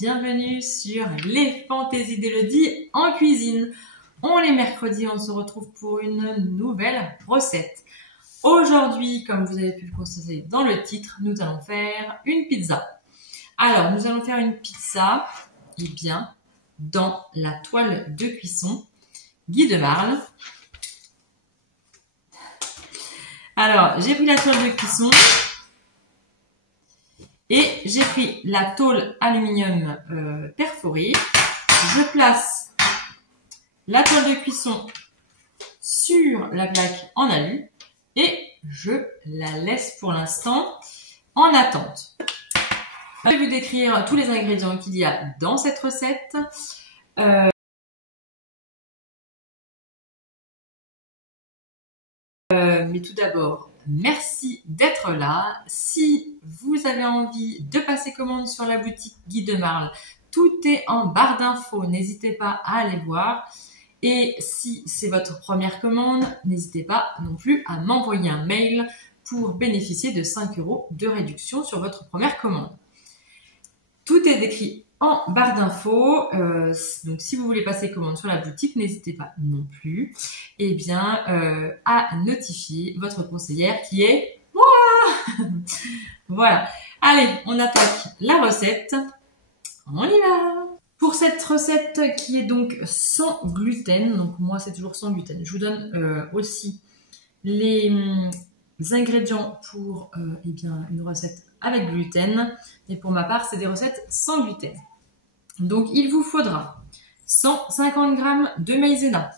bienvenue sur les fantaisies d'Élodie en cuisine. On est mercredi, on se retrouve pour une nouvelle recette. Aujourd'hui, comme vous avez pu le constater dans le titre, nous allons faire une pizza. Alors, nous allons faire une pizza, eh bien, dans la toile de cuisson Guy de Marle. Alors, j'ai pris la toile de cuisson et j'ai pris la tôle aluminium perforée. Je place la toile de cuisson sur la plaque en alu et je la laisse pour l'instant en attente. Je vais vous décrire tous les ingrédients qu'il y a dans cette recette. Mais tout d'abord, merci d'être là. Si vous avez envie de passer commande sur la boutique Guy de Marle, tout est en barre d'infos. N'hésitez pas à aller voir. Et si c'est votre première commande, n'hésitez pas non plus à m'envoyer un mail pour bénéficier de 5 € de réduction sur votre première commande. Tout est décrit en barre d'infos, donc si vous voulez passer commande sur la boutique, n'hésitez pas non plus à notifier votre conseillère qui est moi. Voilà, allez, on attaque la recette, on y va. Pour cette recette qui est donc sans gluten, donc moi c'est toujours sans gluten, je vous donne aussi les ingrédients pour une recette avec gluten, et pour ma part c'est des recettes sans gluten. Donc il vous faudra 150 g de maïzena.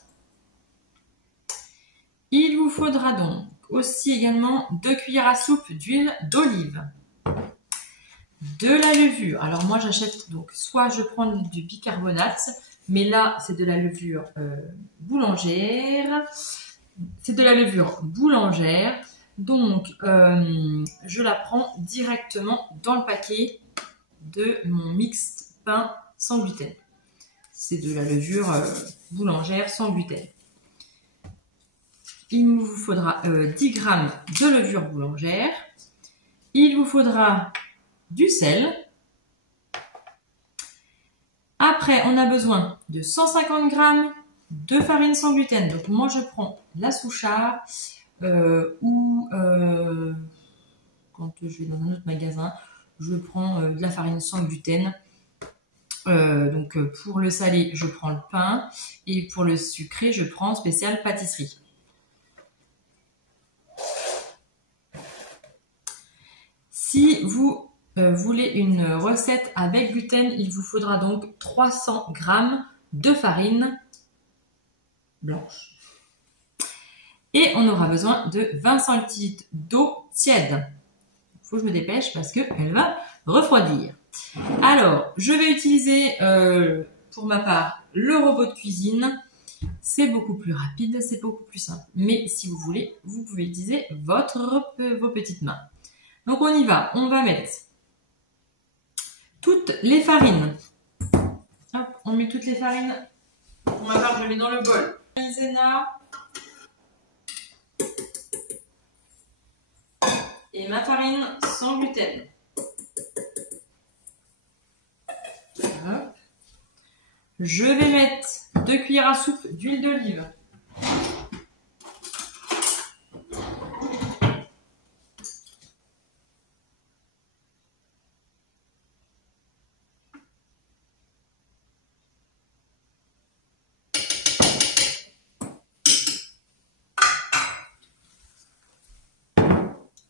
Il vous faudra donc aussi également 2 cuillères à soupe d'huile d'olive. De la levure. Alors moi j'achète donc soit je prends du bicarbonate, mais là c'est de la levure boulangère. C'est de la levure boulangère. Donc je la prends directement dans le paquet de mon mixte pain sans gluten. C'est de la levure boulangère sans gluten. Il vous faudra 10 g de levure boulangère. Il vous faudra du sel. Après, on a besoin de 150 g de farine sans gluten. Donc moi, je prends la Souchard ou quand je vais dans un autre magasin, je prends de la farine sans gluten. Donc pour le salé, je prends le pain et pour le sucré, je prends spécial pâtisserie. Si vous voulez une recette avec gluten, il vous faudra donc 300 g de farine blanche. Et on aura besoin de 20 centilitres d'eau tiède. Il faut que je me dépêche parce qu'elle va refroidir. Alors, je vais utiliser pour ma part le robot de cuisine. C'est beaucoup plus rapide, c'est beaucoup plus simple. Mais si vous voulez, vous pouvez utiliser vos petites mains. Donc on y va, on va mettre toutes les farines. Hop, on met toutes les farines. Pour ma part, je les mets dans le bol. Maïzena. Et ma farine sans gluten. Hop. Je vais mettre 2 cuillères à soupe d'huile d'olive.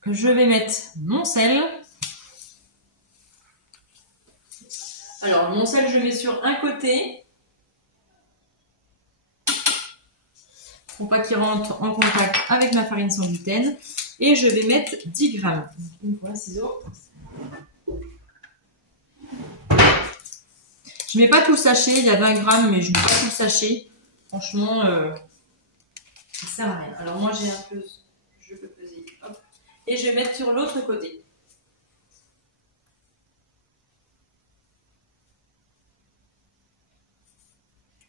Je vais mettre mon sel. Alors, mon sel, je mets sur un côté pour pas qu'il rentre en contact avec ma farine sans gluten. Et je vais mettre 10 g. Une fois, ciseaux. Je mets pas tout le sachet, il y a 20 g, mais je mets pas tout le sachet. Franchement, ça sert à rien. Alors moi, j'ai un peu, je peux peser. Hop. Et je vais mettre sur l'autre côté.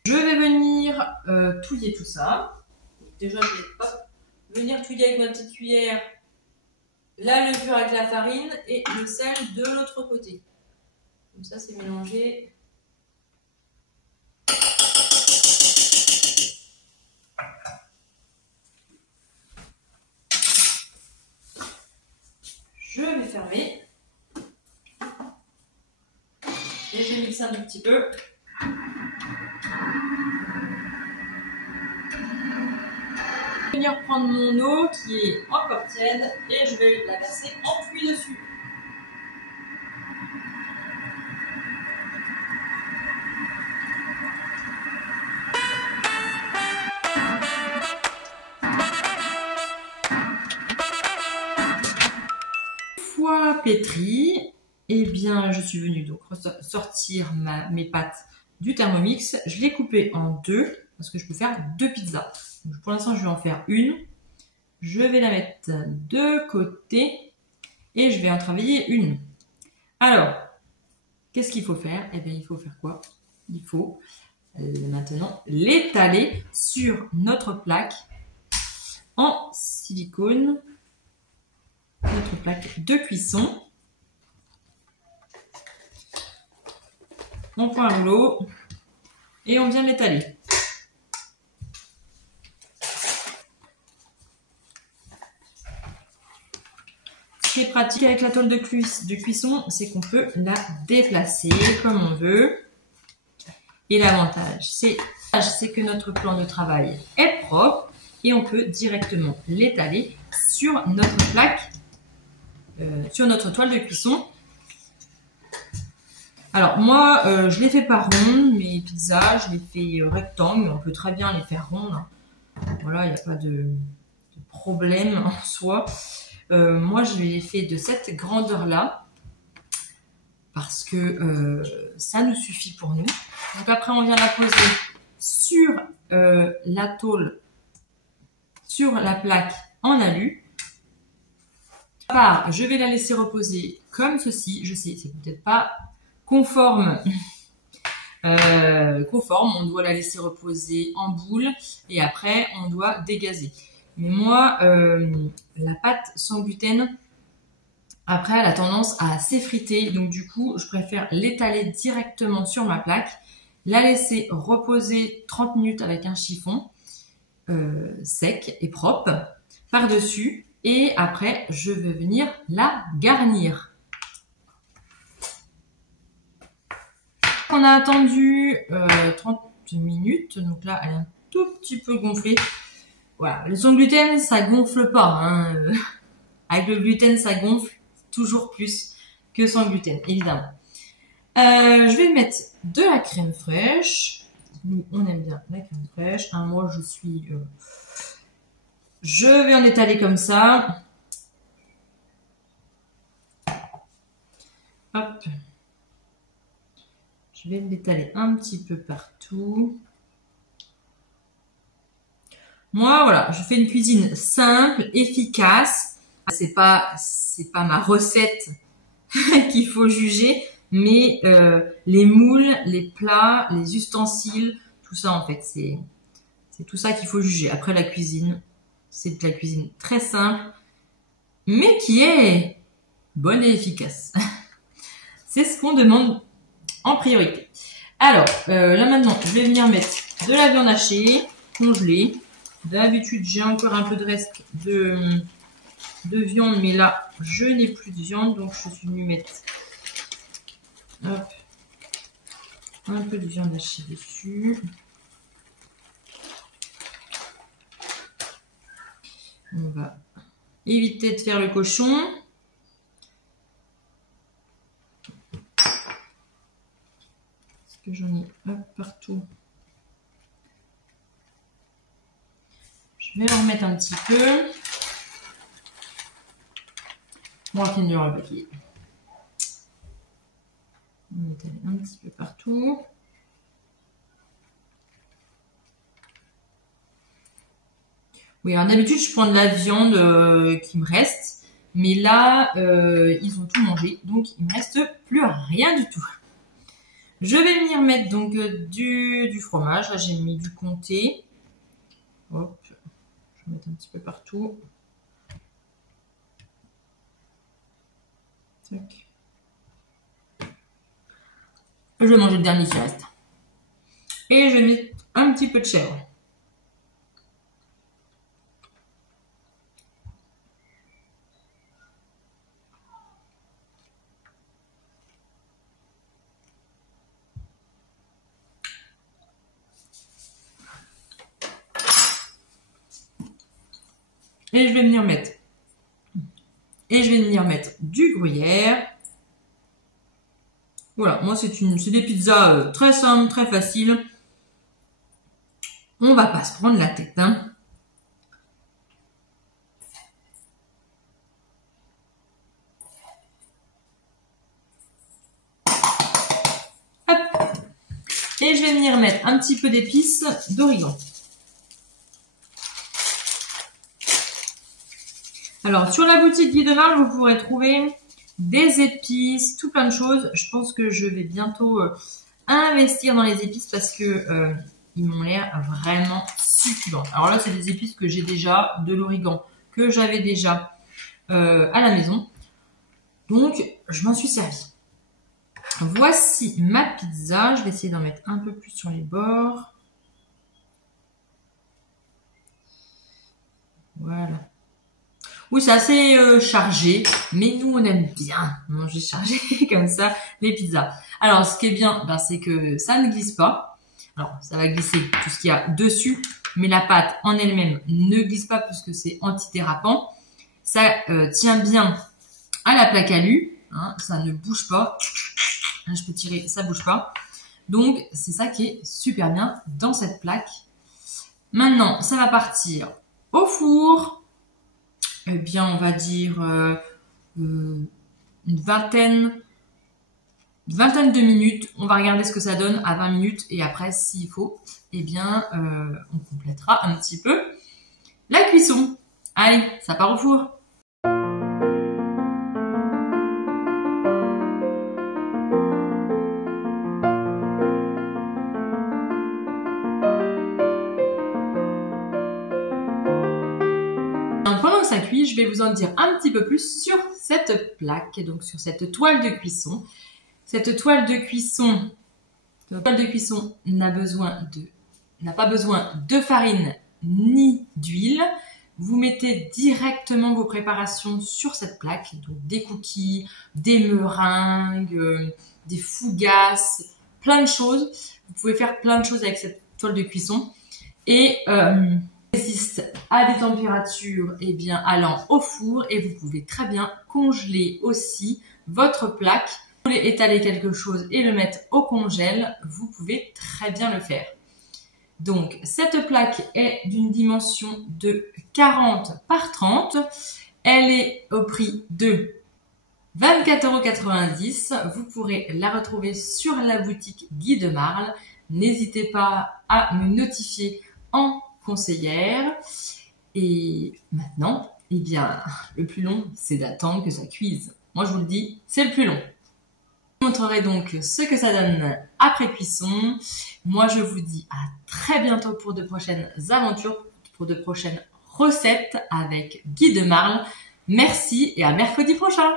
Je vais venir touiller tout ça. Déjà, je vais venir touiller avec ma petite cuillère la levure avec la farine et le sel de l'autre côté. Comme ça, c'est mélangé. Je vais fermer. Et je vais mixer un tout petit peu. Je vais venir prendre mon eau qui est encore tiède et je vais la verser en pluie dessus. Une fois pétrie, eh bien, je suis venue donc sortir mes pâtes du Thermomix. Je l'ai coupée en deux parce que je peux faire deux pizzas. Donc, pour l'instant, je vais en faire une. Je vais la mettre de côté et je vais en travailler une. Alors, qu'est-ce qu'il faut faire? Eh bien, il faut faire quoi? Il faut maintenant l'étaler sur notre plaque en silicone, notre plaque de cuisson. On prend un rouleau et on vient l'étaler. Ce qui est pratique avec la toile de cuisson, c'est qu'on peut la déplacer comme on veut. Et l'avantage, c'est que notre plan de travail est propre et on peut directement l'étaler sur notre plaque, sur notre toile de cuisson. Alors moi, je les fais pas rondes, mes pizzas, je les fais rectangles, mais on peut très bien les faire rondes. Voilà, il n'y a pas de problème en soi. Moi, je les fais de cette grandeur-là parce que ça nous suffit pour nous. Donc après, on vient la poser sur la tôle, sur la plaque en alu. Je vais la laisser reposer comme ceci. Je sais, c'est peut-être pas conforme. On doit la laisser reposer en boule et après on doit dégazer. Mais moi, la pâte sans gluten, après elle a tendance à s'effriter, donc du coup je préfère l'étaler directement sur ma plaque, la laisser reposer 30 minutes avec un chiffon sec et propre par-dessus et après je vais venir la garnir. On a attendu 30 minutes, donc là elle est un tout petit peu gonflée. Voilà, le sans gluten ça gonfle pas, hein. Avec le gluten ça gonfle toujours plus que sans gluten, évidemment. Je vais mettre de la crème fraîche. Nous on aime bien la crème fraîche. Hein, moi je vais en étaler comme ça. Hop. Je vais l'étaler un petit peu partout. Moi, voilà, je fais une cuisine simple, efficace. C'est pas ma recette qu'il faut juger, mais les moules, les plats, les ustensiles, tout ça en fait, c'est tout ça qu'il faut juger. Après la cuisine, c'est de la cuisine très simple, mais qui est bonne et efficace. C'est ce qu'on demande en priorité. Alors, là maintenant, je vais venir mettre de la viande hachée, congelée. D'habitude, j'ai encore un peu de reste de viande, mais là, je n'ai plus de viande, donc je suis venue mettre hop, un peu de viande hachée dessus. On va éviter de faire le cochon. Parce que j'en ai partout. Je vais en remettre un petit peu. On va finir le papier. On va étaler un petit peu partout. Oui, alors d'habitude, je prends de la viande qui me reste. Mais là, ils ont tout mangé. Donc, il me reste plus rien du tout. Je vais venir mettre donc du fromage. Là, j'ai mis du comté. Hop. Je vais mettre un petit peu partout. Tac. Je vais manger le dernier qui reste. Et je vais mettre un petit peu de chèvre. Et je vais venir mettre. Et je vais venir mettre du gruyère. Voilà, moi c'est des pizzas très simples, très faciles. On va pas se prendre la tête, hein. Hop. Et je vais venir mettre un petit peu d'épices d'origan. Alors, sur la boutique Guy de Marle, vous pourrez trouver des épices, tout plein de choses. Je pense que je vais bientôt investir dans les épices parce que ils m'ont l'air vraiment succulents. Alors là, c'est des épices que j'ai déjà, de l'origan que j'avais déjà à la maison. Donc, je m'en suis servi. Voici ma pizza. Je vais essayer d'en mettre un peu plus sur les bords. Voilà. Oui, c'est assez chargé, mais nous, on aime bien manger chargé comme ça, les pizzas. Alors, ce qui est bien, c'est que ça ne glisse pas. Alors, ça va glisser tout ce qu'il y a dessus, mais la pâte en elle-même ne glisse pas puisque c'est antidérapant. Ça tient bien à la plaque alu, hein, ça ne bouge pas. Là, je peux tirer, ça bouge pas. Donc, c'est ça qui est super bien dans cette plaque. Maintenant, ça va partir au four. Eh bien, on va dire une vingtaine de minutes. On va regarder ce que ça donne à 20 minutes. Et après, s'il faut, eh bien, on complétera un petit peu la cuisson. Allez, ça part au four. Pendant que ça cuit, je vais vous en dire un petit peu plus sur cette plaque, donc sur cette toile de cuisson. Cette toile de cuisson n'a pas besoin de farine ni d'huile. Vous mettez directement vos préparations sur cette plaque, donc des cookies, des meringues, des fougasses, plein de choses. Vous pouvez faire plein de choses avec cette toile de cuisson et résiste à des températures allant au four et vous pouvez très bien congeler aussi votre plaque. Si vous voulez étaler quelque chose et le mettre au congèle, vous pouvez très bien le faire. Donc cette plaque est d'une dimension de 40 par 30. Elle est au prix de 24,90 €. Vous pourrez la retrouver sur la boutique Guy de Marle. N'hésitez pas à me notifier en conseillère. Et maintenant, le plus long, c'est d'attendre que ça cuise. Moi, je vous le dis, c'est le plus long. Je vous montrerai donc ce que ça donne après cuisson. Moi, je vous dis à très bientôt pour de prochaines aventures, pour de prochaines recettes avec Guy de Marle. Merci et à mercredi prochain.